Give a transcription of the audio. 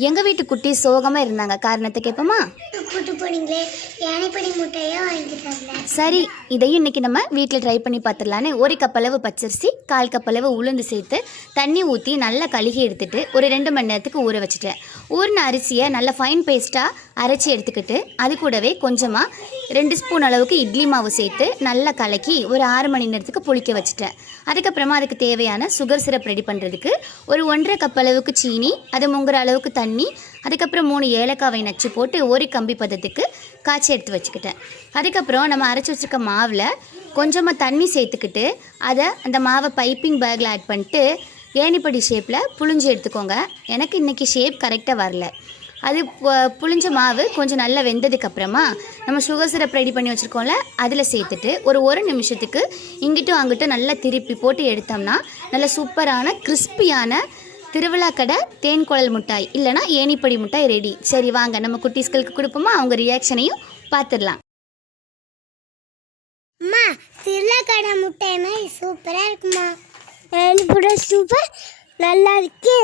எங்கள் வீட்டு குட்டி சோகமாக இருந்தாங்க? காரணத்தை கேட்போமா? கூட்டு போனீங்களே யானைப்படி முட்டையா வாங்கி தரல சரி இதையும் இன்னைக்கு நம்ம வீட்டில் ட்ரை பண்ணி பார்த்துடலான்னு ஒரு கப்பளவு பச்சரிசி கால் கப்பளவு உளுந்து சேர்த்து தண்ணி ஊற்றி நல்லா கழுகி எடுத்துட்டு ஒரு ரெண்டு மணி நேரத்துக்கு ஊற வச்சுட்டேன். ஊறின அரிசியை நல்லா ஃபைன் பேஸ்ட்டாக அரைச்சி எடுத்துக்கிட்டு அது கூடவே கொஞ்சமாக ரெண்டு ஸ்பூன் அளவுக்கு இட்லி மாவு சேர்த்து நல்லா கலக்கி ஒரு ஆறு மணி நேரத்துக்கு புளிக்க வச்சுட்டேன். அதுக்கப்புறமா அதுக்கு தேவையான சுகர் சிரப் ரெடி பண்ணுறதுக்கு ஒரு ஒன்றரை கப் அளவுக்கு சீனி அது முங்குற அளவுக்கு தண்ணி அதுக்கப்புறம் மூணு ஏலக்காவை நச்சு போட்டு ஒரு கம்பி பதத்துக்கு காய்ச்சி எடுத்து வச்சுக்கிட்டேன். அதுக்கப்புறம் நம்ம அரைச்சி வச்சிருக்க மாவில் கொஞ்சமாக தண்ணி சேர்த்துக்கிட்டு அதை அந்த மாவை பைப்பிங் பேக்கில் ஆட் பண்ணிட்டு ஏணிப்படி ஷேப்பில் புழிஞ்சு எடுத்துக்கோங்க. எனக்கு இன்றைக்கி ஷேப் கரெக்டாக வரல. அது பு- புளிஞ்ச மாவு கொஞ்சம் நல்லா வெந்ததுக்கு அப்புறமா நம்ம சுகர் சிரப் ரெடி பண்ணி வச்சுருக்கோம்ல அதில் சேர்த்துட்டு ஒரு ஒரு நிமிஷத்துக்கு இங்கிட்டும் அங்கிட்டும் நல்லா திருப்பி போட்டு எடுத்தோம்னா நல்ல சூப்பரான கிறிஸ்பியான திருவிழா கடை தேன் குழல் மிட்டாய் இல்லைனா ஏனிப்படி மிட்டாய் ரெடி சரி வாங்க நம்ம குட்டீஸ்களுக்கு கொடுப்போமா? அவங்க ரியாக்ஷனையும் பார்த்துடலாம் அம்மா திருவிழாக்கடை முட்டை மாதிரி சூப்பராக இருக்குமா? எனக்கு கூட சூப்பர் நல்லா இருக்கு.